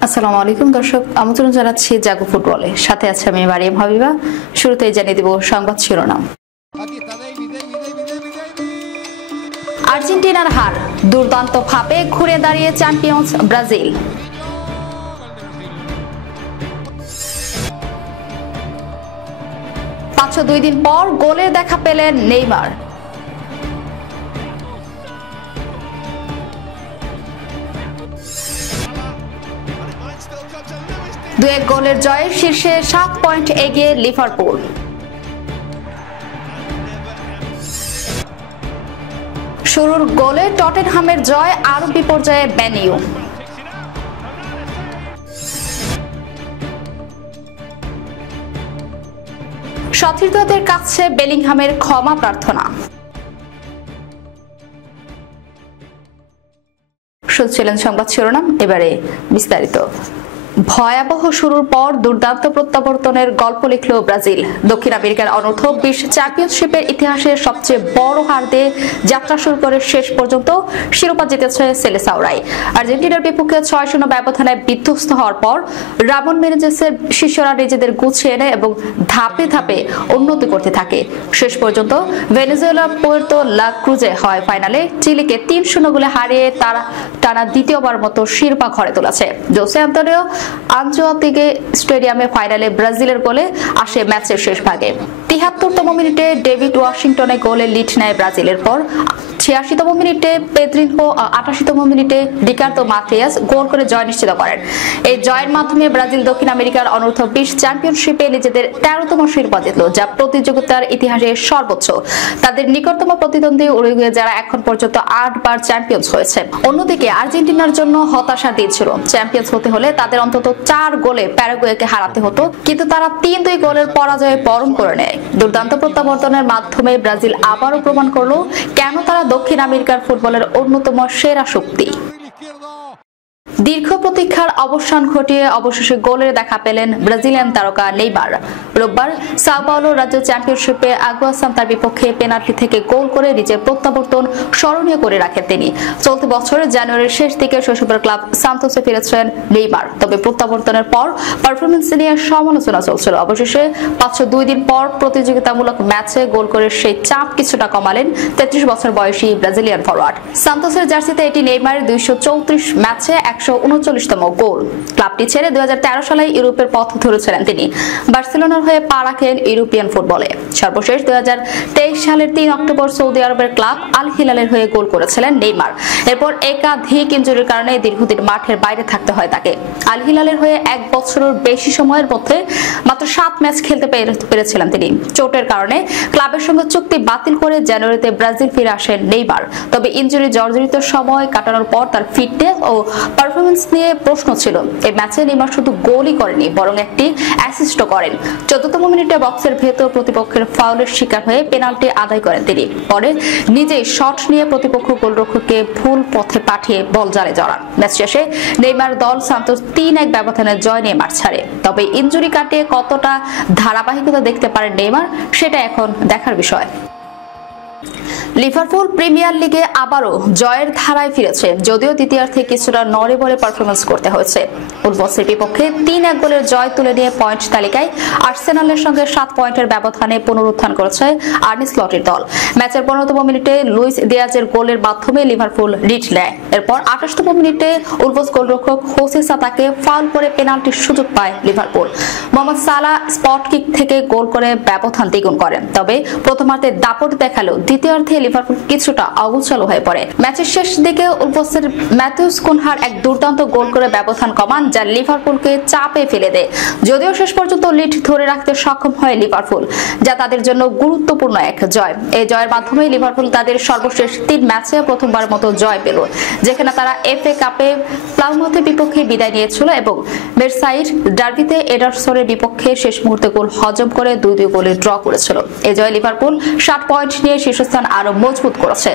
আসসালামু আলাইকুম দর্শক, আমন্ত্রণ জানাচ্ছি জাগো ফুটবলে। সাথে আছে আমি মারিয়াম হাবিবা। শুরুতেই জানিয়ে দেব সংবাদ শিরোনাম। আর্জেন্টিনার হার, দুর্দান্ত ভাবে ঘুরে দাঁড়িয়ে চ্যাম্পিয়ন্স ব্রাজিল। 502 দিন পর গোলের দেখা পেলেন নেইমার। দুই গোলের জয়ে শীর্ষে 7 পয়েন্ট এগিয়ে লিভারপুল। শুরুর গোলে টটেনহামের জয়, আরো বিপর্যয়ে ম্যানিউ। সতীর্থদের কাছে বেলিংহামের ক্ষমা প্রার্থনা। শুনছিলেন সংবাদ শিরোনাম, এবারে বিস্তারিত। ভয়াবহ শুরুর পর দুর্দান্ত প্রত্যাবর্তনের গল্প লিখল ব্রাজিল। দক্ষিণ আমেরিকার অনূর্ধ্ব 20 চ্যাম্পিয়নশিপের ইতিহাসের সবচেয়ে বড় হার দিয়ে যাত্রা শুরু করে শেষ পর্যন্ত শিরোপা জিতেছে সেলেসাওরাই। আর্জেন্টিনার বিপক্ষে 6-0 ব্যবধানে বিধ্বস্ত হওয়ার পর রামন মেনেজেসের শিষ্যরা নিজেদের গুছিয়ে এনে এবং ধাপে ধাপে উন্নতি করতে থাকে। শেষ পর্যন্ত ভেনেজুয়েলা পুয়ের্তো লা ক্রুজে হয় ফাইনালে চিলিকে 3-0 গোলে হারিয়ে তারা টানা দ্বিতীয়বার মতো শিরোপা ঘরে তুলেছে। জোসে আন্তোনিও আনচোয়াতিকে স্টেডিয়ামে ফাইনালে ব্রাজিলের গোলে আসে ম্যাচের শেষ ভাগে। 73তম মিনিটে ডেভিড ওয়াশিংটনে গোলে লিড নেয় ব্রাজিলের পর 86তম মিনিটে পেদ্রিনহো, 88তম মিনিটে রিকার্দো মাথিয়াস গোল করে জয় নিশ্চিত করেন। এই জয়ের মাধ্যমে ব্রাজিল দক্ষিণ আমেরিকার অনূর্ধ্ব 20 চ্যাম্পিয়নশিপে নিজেদের 13তম শিরোপা জিতল, যা প্রতিযোগিতার ইতিহাসে সর্বোচ্চ। তাদের নিকটতম প্রতিদ্বন্দ্বী উরুগুয়ে, যারা এখন পর্যন্ত 8 বার চ্যাম্পিয়ন্স হয়েছে। অন্যদিকে আর্জেন্টিনার জন্য হতাশার দিন ছিল। চ্যাম্পিয়ন্স হতে হলে তাদের অন্তত 4 গোলে প্যারাগুয়েকে হারাতে হতো, কিন্তু তারা 3-2 গোলের পরাজয়ে বরণ করে নেয়। দুর্দান্ত প্রত্যাবর্তনের মাধ্যমে ব্রাজিল আবারও প্রমাণ করলো কেন তারা দক্ষিণ আমেরিকার ফুটবলের অন্যতম সেরা শক্তি। দীর্ঘ প্রতীক্ষার অবসান ঘটিয়ে অবশেষে গোলের দেখা পেলেন ব্রাজিলিয়ান তারকা নেইমার। রোববার সাও পাওলো রাজ্য চ্যাম্পিয়নশিপে আগুয়া সান্তার বিপক্ষে পেনাল্টি থেকে গোল করে নিজের প্রত্যাবর্তন স্মরণীয় করে রাখেন তিনি। চলতি বছরের জানুয়ারির শেষ দিকে শৈশবের ক্লাব সান্তোসে ফিরেছেন নেইমার, তবে প্রত্যাবর্তনের পর পারফরমেন্স নিয়ে সমালোচনা চলছিল। অবশেষে 502 দিন পর প্রতিযোগিতামূলক ম্যাচে গোল করে সেই চাপ কিছুটা কমালেন 33 বছর বয়সী ব্রাজিলিয়ান ফরওয়ার্ড। সান্তোসের জার্সিতে এটি নেইমারের 234 ম্যাচে 139তম গোল। ক্লাবটি ছেড়ে 2013 সালে ইউরোপের পথ ধরেছিলেন তিনি। বার্সেলোনার হয়ে পা রাখেন ইউরোপিয়ান ফুটবলে। সর্বশেষ 2023 সালের 3 অক্টোবর সৌদি আরবের ক্লাব আল হিলালের হয়ে গোল করেছিলেন নেইমার। এরপর একাধিক ইনজুরির কারণে দীর্ঘদিন মাঠের বাইরে থাকতে হয় তাকে। আল হিলালের হয়ে 1 বছরের বেশি সময়ের মধ্যে মাত্র 7 ম্যাচ খেলতে পেরেছিলেন তিনি। চোটের কারণে ক্লাবের সঙ্গে চুক্তি বাতিল করে জানুয়ারিতে ব্রাজিল ফিরে আসেন নেইমার। তবে ইনজুরি জর্জরিত সময় কাটানোর পর তার ফিটনেস ও পারফরমেন্স নিয়ে প্রশ্ন ছিল। এই ম্যাচে নেইমার শুধু গোলই করেনি, বরং একটি অ্যাসিস্টও করেন। 14তম মিনিটে বক্সের ভেতর প্রতিপক্ষের ফাউলের শিকার হয়ে পেনাল্টি আদায় করেন তিনি। পরে নিজেই শট নিয়ে প্রতিপক্ষ গোলরক্ষককে ভুল পথে পাঠিয়ে বল জালে জড়ান। ম্যাচ শেষে নেইমার দল সান্তোস 3-1 ব্যবধানে জয় নিয়ে মাঠ ছাড়ে। তবে ইনজুরি কাটিয়ে কতটা ধারাবাহিকতা দেখতে পারেন নেইমার, সেটা এখন দেখার বিষয়। লিভারপুল প্রিমিয়ার লিগে আবারও জয়ের ধারায় ফিরেছে, যদিও দ্বিতীয়ার্ধে কিছুটা নড়েবড়ে পারফরমেন্স করতে হয়েছে। উলভসের বিপক্ষে 3-1 গোলের জয় তুলে নিয়ে পয়েন্ট তালিকায় আর্সেনালের সঙ্গে 7 পয়েন্টের ব্যবধানে পুনরুত্থান করেছে আর্নে স্লটের দল। ম্যাচের 15তম মিনিটে লুইস দিয়াজের গোলের মাধ্যমে লিভারপুল লিড নেয়। এরপর 28তম মিনিটে উলভস গোলরক্ষক হোসে সাতাকে ফাউল করে পেনাল্টির সুযোগ পায় লিভারপুল। মোহাম্মদ সালাহ স্পট কিক থেকে গোল করে ব্যবধান দ্বিগুণ করেন। তবে প্রথমার্ধে দাপট দেখালেও দ্বিতীয়ার্ধে লিভারপুল কিছুটা অগোছালো হয়ে পড়ে। ম্যাচের শেষ দিকে উলভসের ম্যাথিউস কুনহার এক দুর্দান্ত গোল করে ব্যবধান কমান, যা লিভারপুলকে চাপে ফেলে দেয়। যদিও শেষ পর্যন্ত লিড ধরে রাখতে সক্ষম হয় লিভারপুল, যা তাদের জন্য গুরুত্বপূর্ণ এক জয়। এই জয়ের মাধ্যমে লিভারপুল তাদের সর্বশেষ 3 ম্যাচে প্রথমবার মতো জয় পেল, যেখানে তারা এফএ কাপে প্লাউমাউথের বিপক্ষে বিদায় নিয়েছিল এবং মেরসাইড ডার্বিতে এডারসনের বিপক্ষে শেষ মুহূর্তে গোল হজম করে 2-2 গোলে ড্র করেছিল। এই জয় লিভারপুল 7 পয়েন্ট নিয়ে শীর্ষস্থান আরো মজবুত করেছে।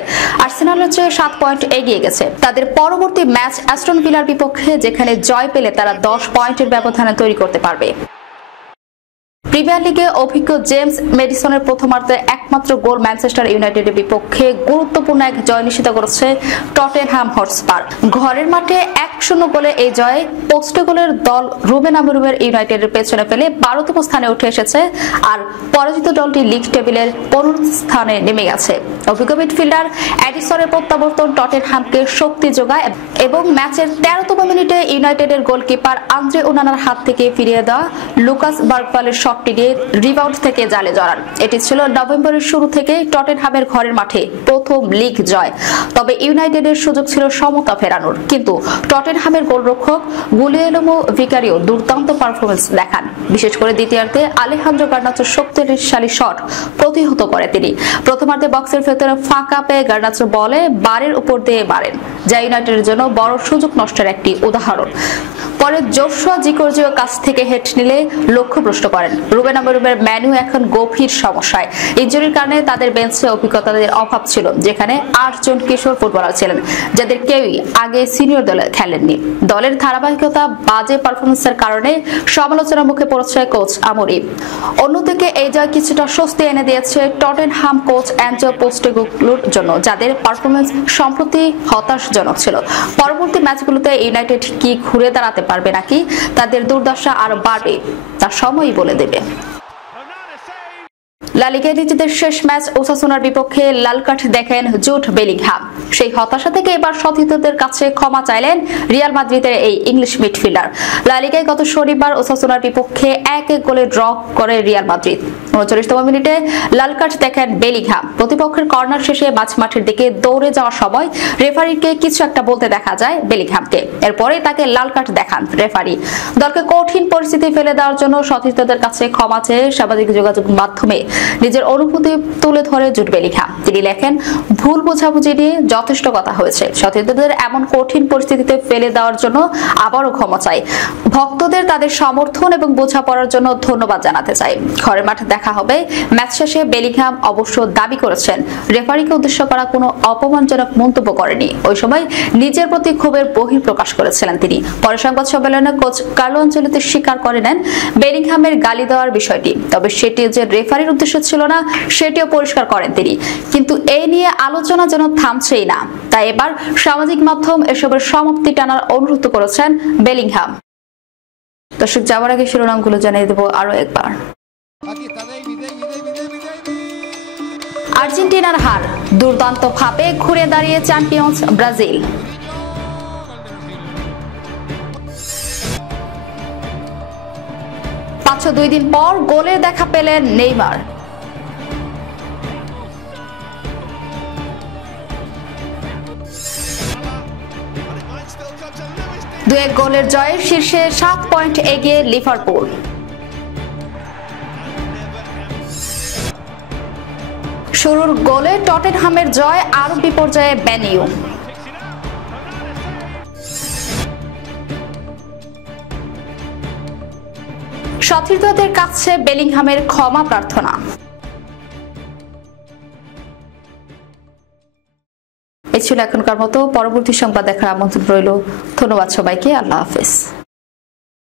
আর্সেনালের চেয়ে 7 পয়েন্ট এগিয়ে গেছে। তাদের পরবর্তী ম্যাচ অ্যাস্টন ভিলার বিপক্ষে, যেখানে জয় পেলে তারা 10 পয়েন্টের ব্যবধান তৈরি করতে পারবে। প্রিমিয়ার লিগে অভিজ্ঞ জেমস মেডিসনের প্রথমার্ধে একমাত্র গোল ম্যানচেস্টার ইউনাইটেডের বিপক্ষে গুরুত্বপূর্ণ এক জয় নিশ্চিত করেছে টটেনহ্যাম হটস্পার। ঘরের মাঠে 1-0 গোলে এই জয়ে পোস্টে গোলের দল রুবেন আমিরুমের ইউনাইটেডের পেছনে ফেলে 12তম স্থানে উঠে এসেছে, আর পরাজিত দলটি লিগ টেবিলের 15 স্থানে নেমে গেছে। অভিজ্ঞ মিডফিল্ডার এডিসনের প্রত্যাবর্তন টটেনহ্যামকে শক্তি যোগায় এবং ম্যাচের 13তম মিনিটে ইউনাইটেডের গোলকিপার আন্দ্রে ওনানার হাত থেকে ফিরিয়ে দেওয়া লুকাস বার্গভালের শটটি দিয়ে রিবাউন্ড থেকে জালে জড়ান। এটি ছিল নভেম্বরের শুরু থেকে টটেনহ্যামের ঘরের মাঠে প্রথম লিগ জয়। তবে ইউনাইটেডের সুযোগ ছিল সমতা ফেরানোর, কিন্তু টটেনহ্যামের গোলরক্ষক গুলিয়েলমো ভিকারিও দুর্দান্ত পারফরমেন্স দেখান। বিশেষ করে দ্বিতীয়ার্ধে আলেহান্দ্রো গার্নাচোর শক্তিশালী শট প্রতিহত করে তিনি। প্রথমার্ধে বক্সের ভেতরে ফাঁকা পেয়ে গার্নাচো বলে বারের উপর দিয়ে মারেন, যা ইউনাইটেডের জন্য বড় সুযোগ নষ্টের একটি উদাহরণ। পরে জোশুয়া জিকোর্জিও কাছ থেকে হেড নিলে লক্ষ্যভ্রষ্ট করেন। রুবেন আমিরুমের ম্যানু এখন গভীর সমস্যায়। ইনজুরির কারণে তাদের বেঞ্চে অভিজ্ঞতাদের অভাব ছিল, যেখানে 8 জন কিশোর ফুটবলার ছিলেন, যাদের কেউই আগে সিনিয়র দলে খেলেননি। দলের ধারাবাহিকতা বাজে পারফরমেন্সের কারণে সমালোচনার মুখে পড়েছে কোচ আমরিম। অন্যদিকে এই জয় কিছুটা স্বস্তি এনে দিয়েছে টটেনহ্যাম কোচ অ্যাঞ্জো পোস্টেকোগ্লুর জন্য, যাদের পারফরমেন্স সম্প্রতি হতাশাজনক ছিল। পরবর্তী ম্যাচগুলোতে ইউনাইটেড কি ঘুরে দাঁড়াতে পারবে নাকি তাদের দুর্দশা আরো বাড়বে, তা সময়ই বলে দেবে। লা লিগায় নিজেদের শেষ ম্যাচ ওসাসুনার বিপক্ষে লাল কার্ড দেখেন জুড বেলিংহাম। সেই হতাশা থেকে এবার সতীর্থদের কাছে ক্ষমা চাইলেন রিয়াল মাদ্রিদের এই ইংলিশ মিডফিল্ডার। লা লিগায় গত শনিবার ওসাসুনার বিপক্ষে 1-1 গোলে ড্র করে রিয়াল মাদ্রিদ। 39তম মিনিটে লাল কার্ড দেখেন বেলিংহাম। প্রতিপক্ষের কর্নার শেষে মাঝমাঠের দিকে দৌড়ে যাওয়ার সময় রেফারিকে কিছু একটা বলতে দেখা যায় বেলিংহামকে। এরপরে তাকে লাল কার্ড দেখান রেফারি। দলকে কঠিন পরিস্থিতি ফেলে দেওয়ার জন্য সতীর্থদের কাছে ক্ষমা চেয়ে সামাজিক যোগাযোগ মাধ্যমে নিজের অনুভূতি তুলে ধরে জুড বেলিংহাম। তিনি লেখেন, ভুল বোঝাবুঝি নিয়ে যথেষ্ট কথা হয়েছে। সতীর্থদের এমন কঠিন পরিস্থিতিতে ফেলে দেওয়ার জন্য আবারও ক্ষমা চাই। ভক্তদের তাদের সমর্থন এবং বোঝাপড়ার জন্য ধন্যবাদ জানাতে চাই। ঘরের মাঠে দেখা হবে। ম্যাচ শেষে বেলিংহাম অবশ্য দাবি করেছেন রেফারিকে উদ্দেশ্য করা কোনো অপমানজনক মন্তব্য করেনি। ওই সময় নিজের প্রতি ক্ষোভের বহিঃপ্রকাশ করেছিলেন তিনি। পরে সংবাদ সম্মেলনে কোচ কার্লো আনচেলত্তি স্বীকার করে নেন বেলিংহামের গালি দেওয়ার বিষয়টি, তবে সেটি যে রেফারির উদ্দেশ্য ছিল না সেটিও পরিষ্কার করেন তিনি। কিন্তু এই নিয়ে আলোচনা যেন থামছেই না, তাই এবার সামাজিক মাধ্যম এসবের সমাপ্তি টানার অনুরোধ করেছেন বেলিংহাম। দর্শক, যাওয়ার আগে শিরোনামগুলো জানিয়ে দেব আরো একবার। আর্জেন্টিনার হার, দুর্দান্ত ভাবে ঘুরে দাঁড়িয়ে চ্যাম্পিয়ন্স ব্রাজিল। পাঁচ 2 দিন পর গোলের দেখা পেলেন নেইমার। দুয়েক গোলের জয়ে শীর্ষে 7 পয়েন্ট এগিয়ে লিভারপুল। শুরুর গোলে টটেনহ্যামের জয়, আরো বিপর্যয়ে ম্যান ইউ। সতীর্থদের কাছে বেলিংহামের ক্ষমা প্রার্থনা। এই ছিল এখনকার মতো। পরবর্তী সংবাদ দেখার আমন্ত্রণ রইল। ধন্যবাদ সবাইকে। আল্লাহ হাফেজ।